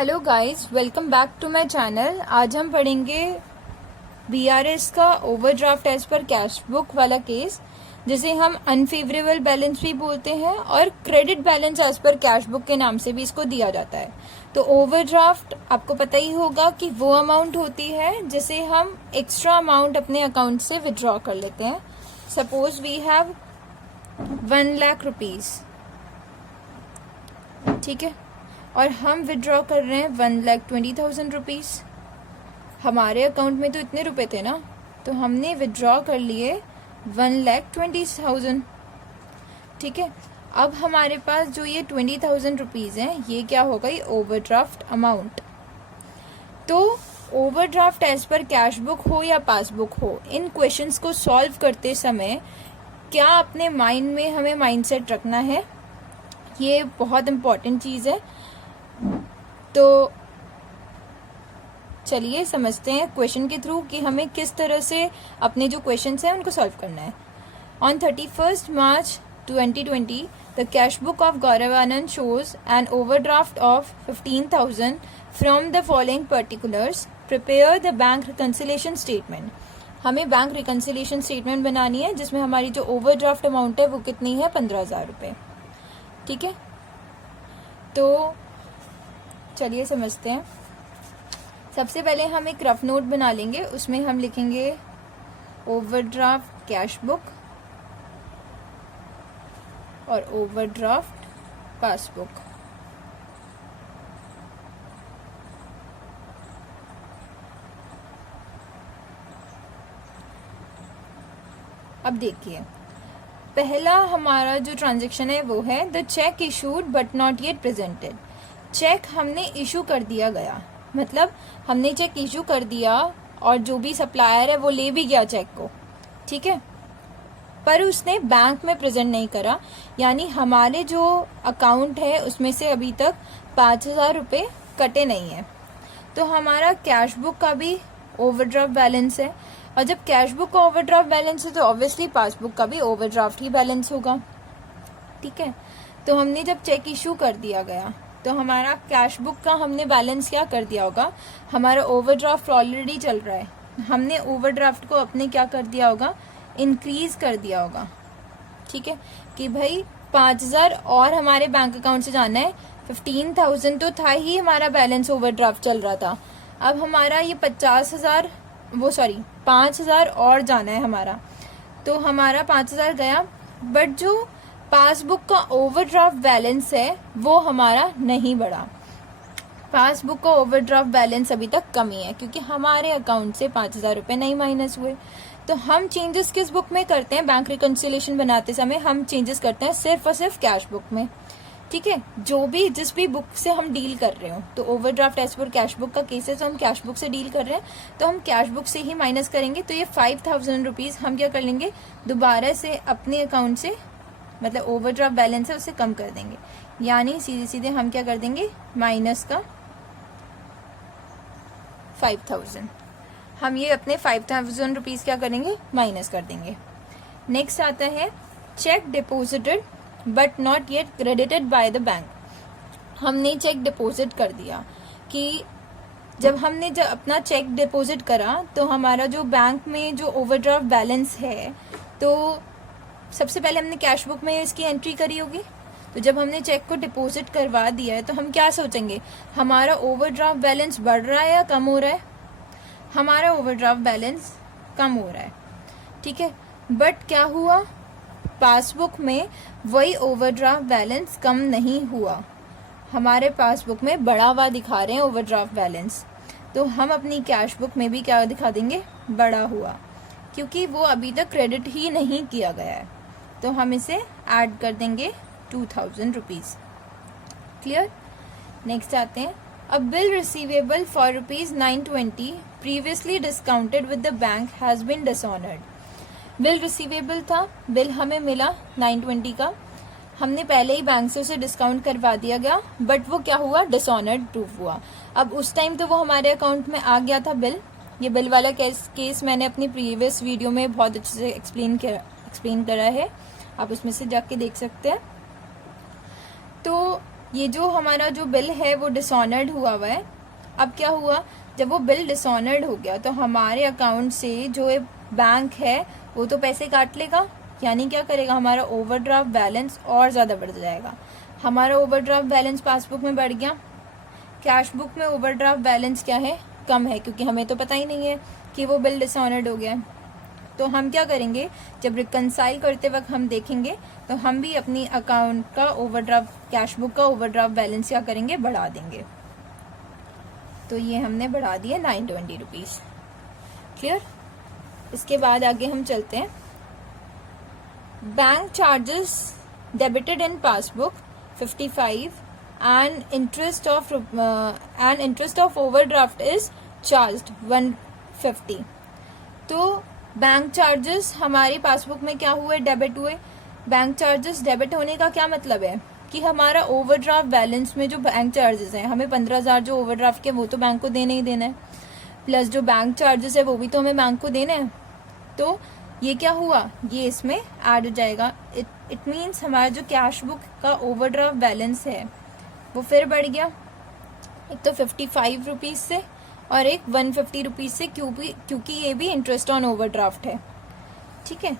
Hello guys, welcome back to my channel. आज हम पढ़ेंगे बीआरएस का overdraft as per cash book वाला केस, जिसे हम अनफेवरेबल बैलेंस भी बोलते हैं और credit balance as per cash book के नाम से भी इसको दिया जाता है। तो ओवरड्राफ्ट आपको पता ही होगा कि वो अमाउंट होती है जिसे हम एक्स्ट्रा अमाउंट अपने अकाउंट से विड्रॉ कर लेते हैं। Suppose we have 1 lakh rupees, ठीक है, और हम विड्रॉ कर रहे हैं 1,20,000 रुपीज। हमारे अकाउंट में तो इतने रुपए थे ना, तो हमने विड्रॉ कर लिए 1,20,000, ठीक है। अब हमारे पास जो ये 20,000 रुपीज हैं, ये क्या होगा, ये ओवरड्राफ्ट अमाउंट। तो overdraft as per cash book हो या पासबुक हो, इन क्वेश्चंस को सॉल्व करते समय क्या अपने माइंड में हमें माइंडसेट रखना है, ये बहुत इंपॉर्टेंट चीज है। तो चलिए समझते हैं क्वेश्चन के थ्रू कि हमें किस तरह से अपने जो क्वेश्चंस हैं उनको सॉल्व करना है। On 31st March 2020, the cash book of Gaurav Anand shows an overdraft of 15,000 from the following particulars. Prepare the bank reconciliation statement. हमें बैंक रिकंसिलिएशन स्टेटमेंट बनानी है जिसमें हमारी जो ओवरड्राफ्ट अमाउंट है वो कितनी है, 15,000 रुपये, ठीक है। तो चलिए समझते हैं। सबसे पहले हम एक रफ नोट बना लेंगे, उसमें हम लिखेंगे ओवरड्राफ्ट कैश बुक और ओवरड्राफ्ट पासबुक। अब देखिए, पहला हमारा जो ट्रांजैक्शन है वो है the cheque issued but not yet presented. Cheque हमने इशू कर दिया गया, मतलब हमने चेक इशू कर दिया और जो भी सप्लायर है वो ले भी गया चेक को, ठीक है, पर उसने बैंक में प्रेजेंट नहीं करा। यानी हमारे जो अकाउंट है उसमें से अभी तक 5,000 रुपये कटे नहीं है। तो हमारा कैश बुक का भी ओवरड्राफ्ट बैलेंस है, और जब कैश बुक का ओवरड्राफ्ट बैलेंस है तो ऑब्वियसली पासबुक का भी ओवरड्राफ्ट ही बैलेंस होगा, ठीक है। तो हमने जब चेक इशू कर दिया गया तो हमारा कैश बुक का हमने बैलेंस क्या कर दिया होगा, हमारा ओवरड्राफ्ट ऑलरेडी चल रहा है, हमने ओवरड्राफ्ट को अपने क्या कर दिया होगा, इंक्रीज कर दिया होगा, ठीक है, कि भाई 5,000 और हमारे बैंक अकाउंट से जाना है। 15,000 तो था ही हमारा बैलेंस, ओवरड्राफ्ट चल रहा था। अब हमारा ये 5,000 और जाना है हमारा, तो हमारा 5,000 गया, बट जो पासबुक का ओवरड्राफ्ट बैलेंस है वो हमारा नहीं बढ़ा। पासबुक का ओवरड्राफ्ट बैलेंस अभी तक कमी है क्योंकि हमारे अकाउंट से 5,000 रुपये नहीं माइनस हुए। तो हम चेंजेस किस बुक में करते हैं, बैंक रिकंसिलिएशन बनाते समय हम चेंजेस करते हैं सिर्फ और सिर्फ कैश बुक में, ठीक है। जो भी जिस भी बुक से हम डील कर रहे हो, तो overdraft as per cash book का केस है तो हम कैश बुक से डील कर रहे हैं, तो हम कैश बुक से ही माइनस करेंगे। तो ये 5,000 रुपीज हम क्या कर लेंगे, दोबारा से अपने अकाउंट से, मतलब ओवरड्राफ्ट बैलेंस है उससे कम कर देंगे। यानी सीधे सीधे हम क्या कर देंगे, माइनस का 5,000, हम ये अपने 5,000 रुपीज क्या करेंगे, माइनस कर देंगे। नेक्स्ट आता है check deposited but not yet credited by the bank. हमने चेक डिपॉजिट कर दिया कि जब हमने अपना चेक डिपॉजिट करा तो हमारा जो बैंक में जो ओवरड्राफ्ट बैलेंस है, तो सबसे पहले हमने कैश बुक में इसकी एंट्री करी होगी। तो जब हमने चेक को डिपॉजिट करवा दिया है तो हम क्या सोचेंगे, हमारा ओवरड्राफ्ट बैलेंस बढ़ रहा है या कम हो रहा है, हमारा ओवरड्राफ्ट बैलेंस कम हो रहा है, ठीक है। बट क्या हुआ, पासबुक में वही ओवरड्राफ्ट बैलेंस कम नहीं हुआ, हमारे पासबुक में बढ़ा हुआ दिखा रहे हैं ओवरड्राफ्ट बैलेंस। तो हम अपनी कैश बुक में भी क्या दिखा देंगे, बढ़ा हुआ, क्योंकि वो अभी तक क्रेडिट ही नहीं किया गया है। तो हम इसे ऐड कर देंगे 2,000 रुपीज। क्लियर। नेक्स्ट आते हैं, a bill receivable for ₹920 previously discounted with the bank has been dishonoured. Bill receivable था, बिल हमें मिला 920 का, हमने पहले ही बैंक से उसे डिस्काउंट करवा दिया गया, बट वो क्या हुआ, डिसऑनर्ड प्रूफ हुआ। अब उस टाइम तो वो हमारे अकाउंट में आ गया था बिल। ये बिल वाला केस मैंने अपनी प्रीवियस वीडियो में बहुत अच्छे से एक्सप्लेन करा है, आप उसमें से जाके देख सकते हैं। तो ये जो हमारा जो बिल है वो डिसऑनर्ड हुआ है। अब क्या हुआ, जब वो बिल डिसऑनर्ड हो गया तो हमारे अकाउंट से जो बैंक है वो तो पैसे काट लेगा, यानी क्या करेगा, हमारा ओवरड्राफ्ट बैलेंस और ज़्यादा बढ़ जाएगा। हमारा ओवरड्राफ्ट बैलेंस पासबुक में बढ़ गया, कैश बुक में ओवरड्राफ्ट बैलेंस क्या है, कम है, क्योंकि हमें तो पता ही नहीं है कि वो बिल डिसऑनर्ड हो गया है। तो हम क्या करेंगे, जब रिकंसाइल करते वक्त हम देखेंगे तो हम भी अपनी अकाउंट का ओवरड्राफ्ट, कैश बुक का ओवरड्राफ्ट बैलेंस क्या करेंगे, बढ़ा देंगे। तो ये हमने बढ़ा दिया 920 रुपीज। क्लियर। इसके बाद आगे हम चलते हैं। Bank charges debited in passbook 55 and interest of overdraft is charged 150। तो बैंक चार्जेस हमारी पासबुक में क्या हुए, डेबिट हुए। बैंक चार्जेस डेबिट होने का क्या मतलब है कि हमारा ओवरड्राफ्ट बैलेंस में जो बैंक चार्जेस हैं, हमें 15,000 जो ओवरड्राफ्ट के वो तो बैंक को देने ही देना है, प्लस जो बैंक चार्जेस है वो भी तो हमें बैंक को देना है। तो ये क्या हुआ, ये इसमें ऐड हो जाएगा। इट मीन्स हमारा जो कैश बुक का ओवरड्राफ्ट बैलेंस है वो फिर बढ़ गया, एक तो 55 रुपीज से और एक 150 रुपीज से, क्योंकि ये भी इंटरेस्ट ऑन ओवरड्राफ्ट है। ठीक है,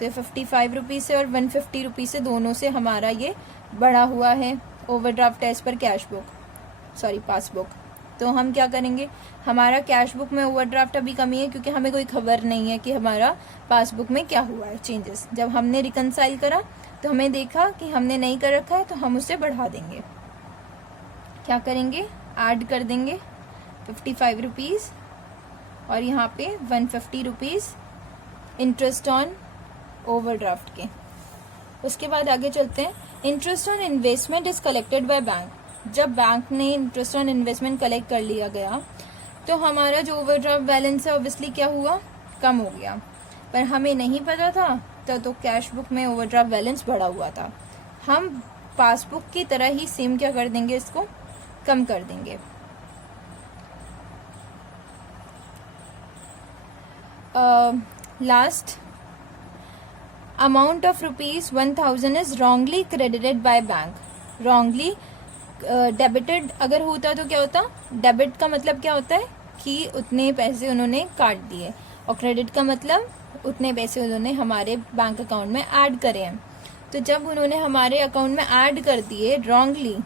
तो 55 रुपीज से और 150 रुपीज से, दोनों से हमारा ये बढ़ा हुआ है overdraft as per cash book, sorry passbook. तो हम क्या करेंगे, हमारा कैश बुक में ओवरड्राफ्ट अभी कमी है क्योंकि हमें कोई खबर नहीं है कि हमारा पासबुक में क्या हुआ है चेंजेस। जब हमने रिकंसाइल करा तो हमें देखा कि हमने नहीं कर रखा है, तो हम उसे बढ़ा देंगे। क्या करेंगे, ऐड कर देंगे 55 रुपीज और यहाँ पे 150 रुपीज इंटरेस्ट ऑन ओवरड्राफ्ट के। उसके बाद आगे चलते हैं। Interest on investment is collected by bank. जब बैंक ने इंटरेस्ट ऑन इन्वेस्टमेंट कलेक्ट कर लिया गया तो हमारा जो ओवरड्राफ्ट बैलेंस है ऑब्वियसली क्या हुआ, कम हो गया, पर हमें नहीं पता था तो कैश बुक में ओवरड्राफ्ट बैलेंस बढ़ा हुआ था। हम पासबुक की तरह ही सेम क्या कर देंगे, इसको कम कर देंगे। Last, amount of ₹1000 is wrongly credited by bank. Wrongly debited अगर होता तो क्या होता, डेबिट का मतलब क्या होता है कि उतने पैसे उन्होंने काट दिए, और क्रेडिट का मतलब उतने पैसे उन्होंने हमारे बैंक अकाउंट में ऐड करे हैं। तो जब उन्होंने हमारे अकाउंट में ऐड कर दिए रॉन्गली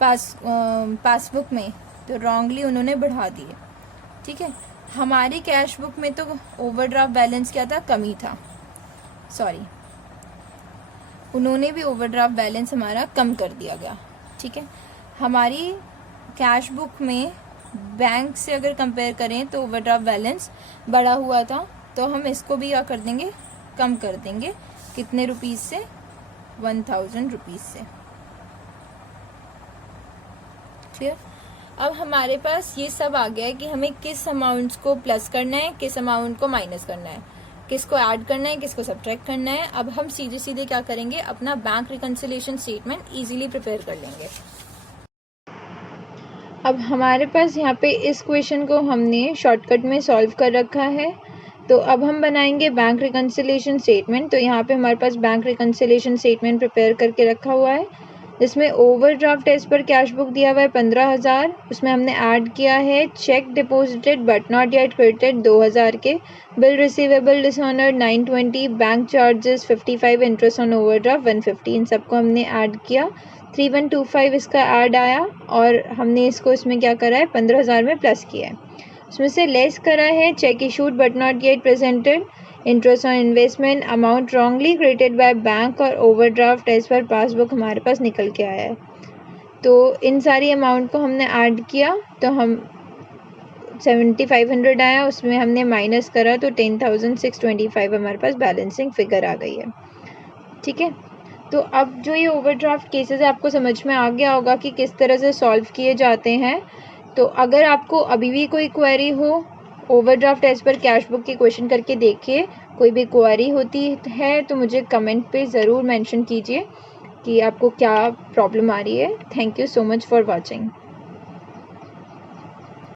पासबुक में, तो रॉन्गली उन्होंने बढ़ा दिए। ठीक है, हमारी कैश बुक में तो ओवरड्राफ्ट बैलेंस क्या था, कमी था, सॉरी, उन्होंने भी ओवरड्राफ्ट बैलेंस हमारा कम कर दिया गया। ठीक है, हमारी कैश बुक में बैंक से अगर कंपेयर करें तो ओवरड्राफ्ट बैलेंस बढ़ा हुआ था, तो हम इसको भी क्या कर देंगे, कम कर देंगे। कितने रुपीज से, 1000 रुपीज से। क्लियर। अब हमारे पास ये सब आ गया है कि हमें किस अमाउंट को प्लस करना है, किस अमाउंट को माइनस करना है, किसको ऐड करना है, किसको सब्ट्रैक्ट करना है। अब हम सीधे सीधे क्या करेंगे, अपना bank reconciliation statement easily prepare कर लेंगे। अब हमारे पास यहाँ पे इस क्वेश्चन को हमने शॉर्टकट में सॉल्व कर रखा है। तो अब हम बनाएंगे बैंक रिकंसिलिएशन स्टेटमेंट। तो यहाँ पे हमारे पास बैंक रिकंसिलिएशन स्टेटमेंट प्रिपेयर करके रखा हुआ है, जिसमें overdraft as per cash book दिया हुआ है 15,000। उसमें हमने ऐड किया है cheque deposited but not yet credited 2,000 के, bill receivable dishonoured 920, bank charges 55, interest on overdraft 150। इन सबको हमने ऐड किया, 3125 इसका ऐड आया, और हमने इसको इसमें क्या करा है, 15,000 में प्लस किया है। उसमें से लेस करा है check issued but not yet presented, interest on investment, amount wrongly credited by bank, और ओवरड्राफ्ट एज पर पासबुक हमारे पास निकल के आया है। तो इन सारी अमाउंट को हमने ऐड किया तो हम 7500 आया, उसमें हमने माइनस करा तो 10,625 हमारे पास बैलेंसिंग फिगर आ गई है। ठीक है, तो अब जो ये ओवरड्राफ्ट केसेस है आपको समझ में आ गया होगा कि किस तरह से सॉल्व किए जाते हैं। तो अगर आपको अभी भी कोई क्वेरी हो, overdraft as per cash book की क्वेश्चन करके देखिए, कोई भी क्वेरी होती है तो मुझे कमेंट पे ज़रूर मेंशन कीजिए कि आपको क्या प्रॉब्लम आ रही है। Thank you so much for watching.